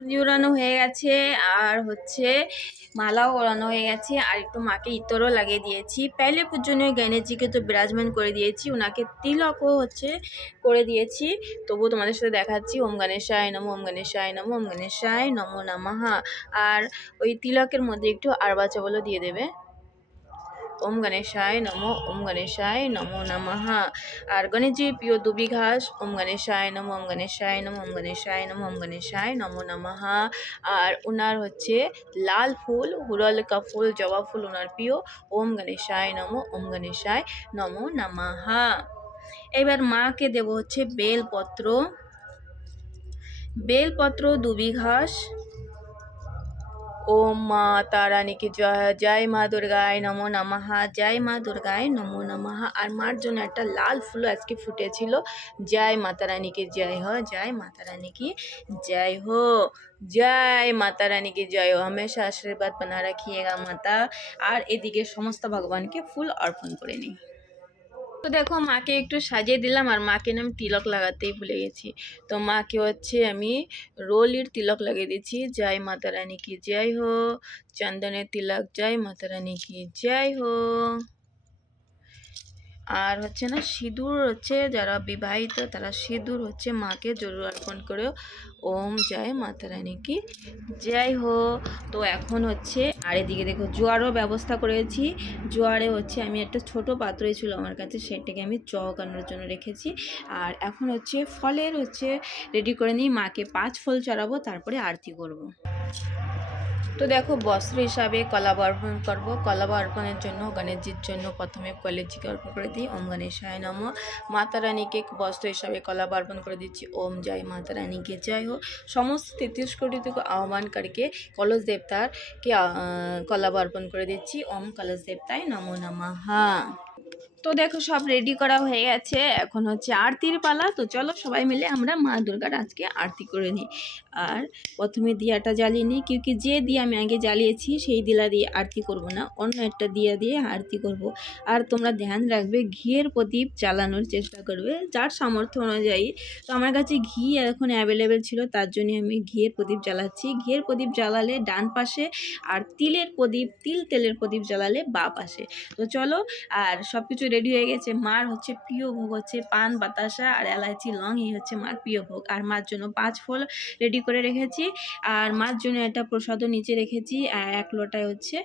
উড়ানো হয়ে গেছে আর হচ্ছে মালাও ওড়ানো হয়ে গেছে আর একটু মাকে ইতরও লাগিয়ে দিয়েছি। পहले पूजनीय गणेश जी के तो বিরাজমান করে দিয়েছি, ওনাকে তিলকও হচ্ছে করে দিয়েছি। তবুও তোমাদের সাথে দেখাচ্ছি। ওম গণেশায় নমঃ, ওম গণেশায় নমঃ, ওম গণেশায় নমো নমঃ। আর ওই তিলকের মধ্যে একটু আরবা চাবলও দিয়ে দেবে। ওম গণেশায় নমঃ, ওম গণেশায় নমো নমঃ। আর গণেশজির প্রিয় দুবি ঘাস। ওম গণেশায় নমঃ, ওম গণেশায় নমঃ, ওম গণেশায় নমঃ, ওম গণেশায় নমো নমঃ। আর ওনার হচ্ছে লাল ফুল, হুরলকা ফুল, জবা ফুল ওনার প্রিয়। ওম গণেশায় নমঃ, ওম গণেশায় নমো নমঃ। এবার মাকে দেব হচ্ছে বেলপত্র, বেলপত্র, দুবি ঘাস। ओम माँ तारानी की जय, जय माँ दुर्गाय नमो नमः, जय माँ दुर्गाय नमो नमः। আর মার জন্য একটা লাল ফুল আজকে ফুটেছিল। জয় মাতা রানী की जय हो, जय माता रानी की जय हो, जय माता रानी की जय हो। हमेशा आशीर्वाद बना रखिएगा माता। আর এদিকে সমস্ত ভগবানকে ফুল অর্পণ করে নিই। তো দেখো মাকে একটু সাজিয়ে দিলাম আর মাকে আমি তিলক লাগাতেই ভুলে গেছি। তো মাকে হচ্ছে আমি রোলির তিলক লাগিয়ে দিচ্ছি। জয় মাতা রানী কি জয় হো, চন্দনের তিলক, জয় মাতা রানী কি জয় হো। আর হচ্ছে না সিঁদুর হচ্ছে যারা বিবাহিত তারা সিঁদুর হচ্ছে মাকে জরুর অর্পণ করে। ওম জয় মাতা রানী কি জয় হো। তো এখন হচ্ছে আর এদিকে দেখো জোয়ারও ব্যবস্থা করেছি। জোয়ারে হচ্ছে আমি একটা ছোট পাত্রই ছিল আমার কাছে, সেটাকে আমি চকানোর জন্য রেখেছি। আর এখন হচ্ছে ফলের হচ্ছে রেডি করে নিই, মাকে 5 ফল চড়াবো, তারপরে আরতি করব। তো দেখো বস্ত্র হিসাবে কলাব অর্পণ করবো। কলাব অর্পণের জন্য গণেশজির জন্য প্রথমে কলেজিকে অর্পণ করে দিই। ওম গণেশায় নমঃ। মাতা রানীকে বস্ত্র হিসাবে কলাব অর্পণ করে দিচ্ছি। ওম জয় মাতা রানী के जय हो। সমস্ত 33 কোটি को আহ্বান करके কলস দেবতার কে কলাব অর্পণ করে দিচ্ছি। ওম কলস দেবতায় নমো নমঃ। তো দেখো সব রেডি করা হয়ে গেছে, এখন হচ্ছে আরতির পালা। তো চলো সবাই মিলে আমরা মা দুর্গার আজকে আরতি করে নিই। আর প্রথমে দিয়াটা জ্বালিয়ে নিই, क्योंकि যে দিয়ে আমি আগে জ্বালিয়েছি সেই দিলা দিয়ে আরতি করব না, অন্য একটা দিয়া দিয়ে আরতি করব। আর তোমরা ধ্যান রাখবে ঘিয়ের প্রদীপ জ্বালানোর চেষ্টা করবে যার সামর্থ্য অনুযায়ী। তো আমার কাছে ঘি এখন অ্যাভেলেবেল ছিল, তার জন্য আমি ঘিয়ের প্রদীপ জ্বালাচ্ছি। ঘিয়ের প্রদীপ জ্বালালে ডান পাশে, আর তিলের প্রদীপ তেলের প্রদীপ জ্বালালে বা পাশে। তো চলো, আর সব কিছু রেডি হয়ে গেছে। মার হচ্ছে প্রিয় ভোগ হচ্ছে পান, বাতাসা আর এলাচি, লং, এই হচ্ছে মার প্রিয় ভোগ। আর মার জন্য 5 ফল রেডি করে রেখেছি। আর মার জন্য একটা প্রসাদও নিচে রেখেছি, আর 1 লোটায় হচ্ছে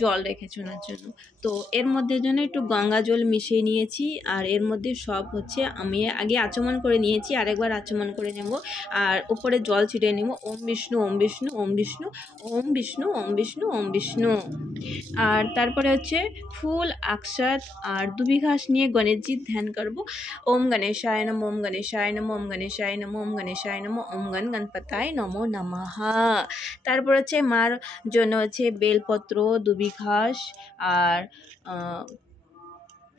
জল রেখেছি ওনার জন্য। তো এর মধ্যে জন্য একটু গঙ্গা জল মিশিয়ে নিয়েছি। আর এর মধ্যে সব হচ্ছে আমি আগে আচমন করে নিয়েছি, আরেকবার আচমন করে নেব। আর উপরে জল ছিটিয়ে নেব। ওম বিষ্ণু, ওম বিষ্ণু, ওম বিষ্ণু, ওম বিষ্ণু, ওম বিষ্ণু, ওম বিষ্ণু। আর তারপরে হচ্ছে ফুল, আকশাত আর দুবি ঘাস নিয়ে গণেশজির ধ্যান করব। ওম গণেশায় নমঃ, ওম গণেশায় নমঃ, ওম গণেশায় নমঃ, ওম গণেশায় নমঃ, ওম গণপতায় নমো নমঃ। তারপর হচ্ছে মার জন্য হচ্ছে বেলপত্র, দুবি ঘাস আর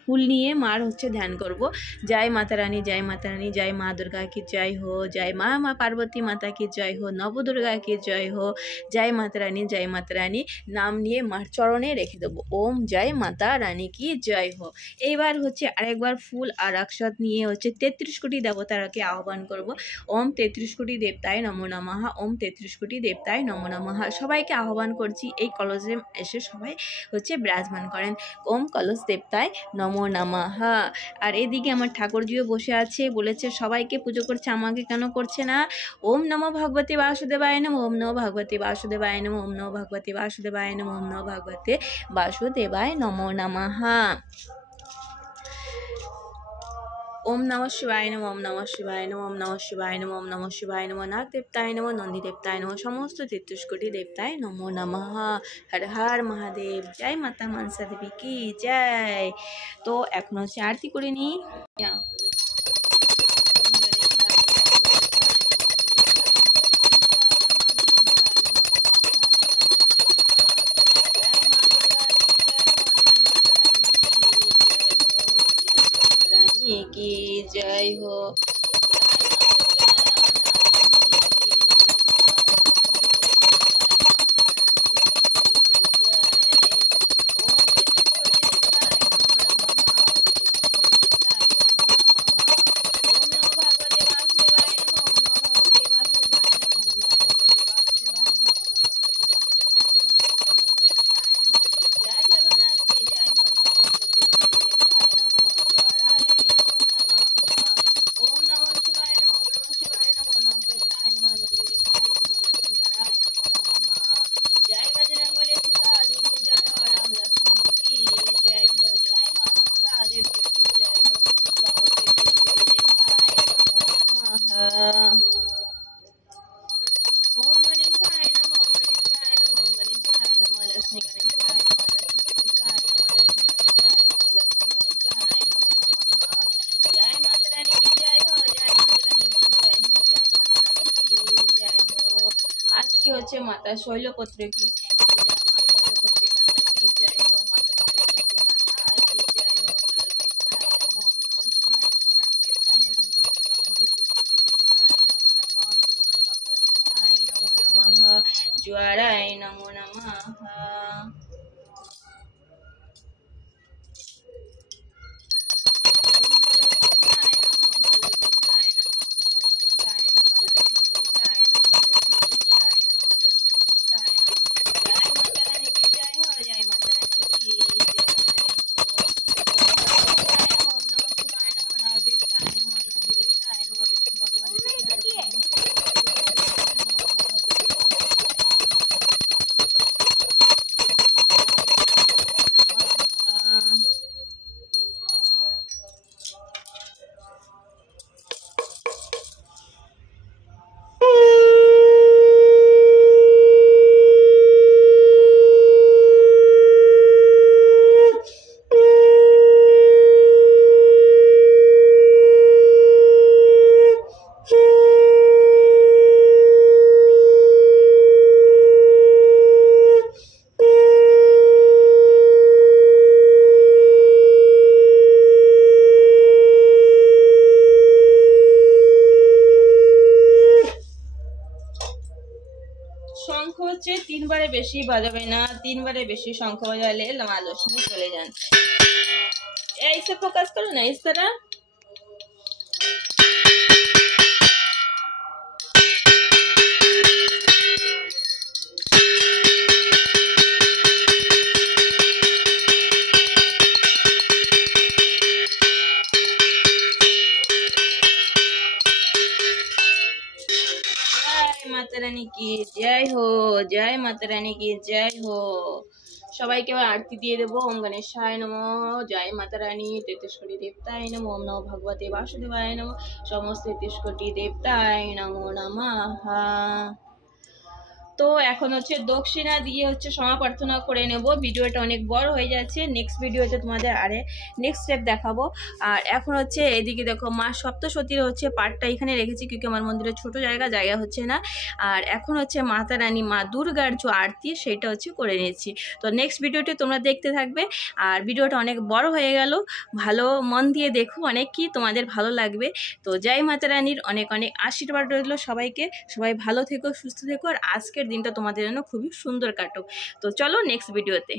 ফুল নিয়ে মার হচ্ছে ধ্যান করব। জয় মাতা রানী, জয় মাতা রানী, জয় মা দুর্গা की जय हो, जय মা পার্বতী মাতা की जय हो, নব দুর্গা की जय हो, জয় মাতা রানী, জয় মাতা রানী নাম নিয়ে মার চরণে রেখে দেবো। ওম জয় মাতা রানী কি জয় হো। এইবার হচ্ছে আরেকবার ফুল আর আকশাত নিয়ে হচ্ছে 33 কোটি দেবতাকে আহ্বান করব। ওম 33 কোটি দেবতায় নমো নমঃ, ওম 33 কোটি দেবতায় নমো নমঃ। সবাইকে আহ্বান করছি এই কলসে এসে সবাই হচ্ছে বিরাজমান করেন। ওম কলস দেবতায় নমো নমঃ। আর এদিকে আমার ঠাকুরজিও বসে আছে, বলেছে সবাইকে পুজো করছে, আমাকে কেন করছে না। ওম নমো ভগবতী বাসুদেবায় নমঃ, ওম নমো ভগবতী বাসুদেবায় নমঃ, ওম নমো ভগবতী বাসুদেবায় নমঃ, ওম নমো ভগবতে বাসুদেবায় নমো নমঃ। ओम नमः शिवाय नमः, ओम नमः शिवाय नमः, ओम नमः शिवाय नमः, ओम नमः शिवाय नमः। नाग देवताय नमः, नंदी देवताय नमः, समस्त 33 कोटि देवताय नमो नमः। हर हर महादेव। जय माता मनसा देवी की जय। तो এখন হচ্ছে আরতি করে নি। की जय हो। আজকে হচ্ছে মাতা শৈলপুত্রী কি পূজা, মা শৈলপুত্রী মাতা কি জয় হো, মাতা শৈলপুত্রী মাতা কি জয় হো, বলো দেবতায় নমো, নমঃ শিবায় নমো, নাগদেবতায় নমো, সমস্ত দেবতায় নমো নমঃ, শ্রীমদ্ ভগবদ্ গীতায় নমো নমঃ, জোয়ারায় নমো নমঃ। শঙ্খ হচ্ছে 3 বারে বেশি বাজাবে না, 3 বারে বেশি শঙ্খ বাজালে মা লক্ষ্মী চলে যান। ऐसे फोकस करो ना इस तरह। माता रानी की जय हो, जय माता रानी की जय हो। সবাইকে এবার আরতি দিয়ে দেবো। ওম গণেশায় নমঃ, জয় মাতা রানী, 33 কোটি দেবতায় নমঃ, ওম নমঃ ভগবতে বাসুদেবায় নমঃ, সমস্ত 33 কোটি দেবতায় নমো নমঃ। তো এখন হচ্ছে দক্ষিণা দিয়ে হচ্ছে ক্ষমা প্রার্থনা করে নেব। ভিডিওটা অনেক বড় হয়ে যাচ্ছে, নেক্সট ভিডিওতে তোমাদের আরে নেক্সট স্টেপ দেখাবো। আর এখন হচ্ছে এদিকে দেখো মা সপ্তশতীর হচ্ছে পাটটা এখানে রেখেছি, কিন্তু আমার মন্দিরের ছোট জায়গা হচ্ছে না। আর এখন হচ্ছে মাতা রানী মা দুর্গার যে আরতি সেটা হচ্ছে করে নিয়েছি। তো নেক্সট ভিডিওটি তোমরা দেখতে থাকবে। আর ভিডিওটা অনেক বড় হয়ে গেল, ভালো মন দিয়ে দেখো, অনেক কি তোমাদের ভালো লাগবে। তো জয় মাতা রানীর অনেক অনেক আশীর্বাদ রইল সবাইকে। সবাই ভালো থেকো, সুস্থ থেকো, আর আজকের দিনটা তোমাদের জন্য খুবই সুন্দর কাটুক। তো চলো নেক্সট ভিডিওতে।